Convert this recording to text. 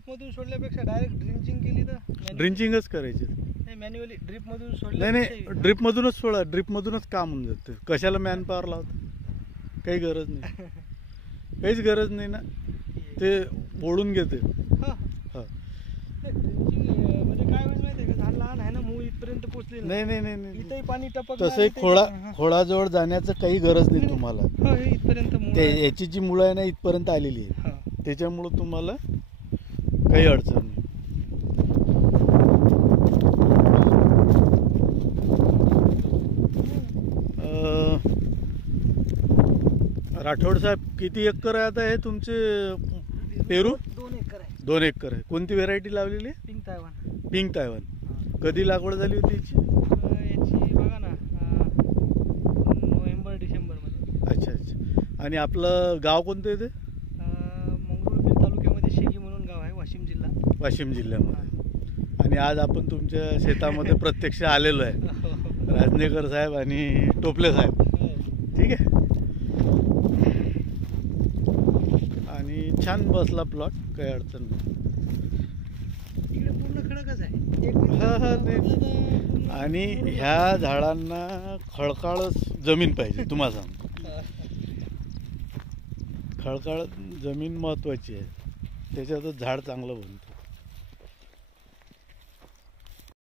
Drip मधून सोडल्यापेक्षा direct drenching केली तर ड्रिंचिंगच करायची. नाही मॅन्युअली ड्रिप मधून नाही सोडल्या नाही ड्रिप मधूनच सोडा, ड्रिप मधूनच काम होऊन जाते. कशाला मॅन पॉवर लावता, काही गरज नाही. काहीच गरज नाही ना, ते ओढून घेते. हा हा ड्रिंचिंग म्हणजे काय होईल माहिती आहे का, झाड लहान आहे ना, मूळ इथपर्यंत पोहोचले नाही नाही नाही नाही इथंही पाणी टपक. तसंही खोळाजवळ जाण्याचं काही गरज नाही तुम्हाला. इथपर्यंत ते याची जी मुळं आहे ना इथपर्यंत आलेली आहे, त्याच्यामुळं तुम्हाला काही अडचण नाही. राठोड साहेब, किती एकर आहे आता हे तुमचे पेरू? 2 एकर आहे. 2 एकर आहे. कोणती व्हेरायटी लावलेली आहे? Pink Taiwan. Pink Taiwan. कधी लागवड झाली होती याची? याची बघा ना, नोव्हेंबर डिसेंबर मध्ये. अच्छा अच्छा. आणि आपलं गाव कोणतं येते? मंगरुळपीर तालुक्यामध्ये शेगी म्हणून गाव आहे, वाशिम जिल्हा. वाशिम जिल्ह्यामध्ये. आणि आज आपण तुमच्या शेतामध्ये प्रत्यक्ष आलेलो आहे, राजनेकर साहेब आणि टोपले साहेब. ठीक आहे. आणि छान बसला प्लॉट, काही अडचण नाही. इकडे पूर्ण खडकच आहे. हा हा नाही. आणि ह्या झाडांना खळखळच जमीन पाहिजे, तुम्हाला सांगतो. खळखळ जमीन महत्वाची आहे, त्याच्यातच झाड चांगलं बनतं.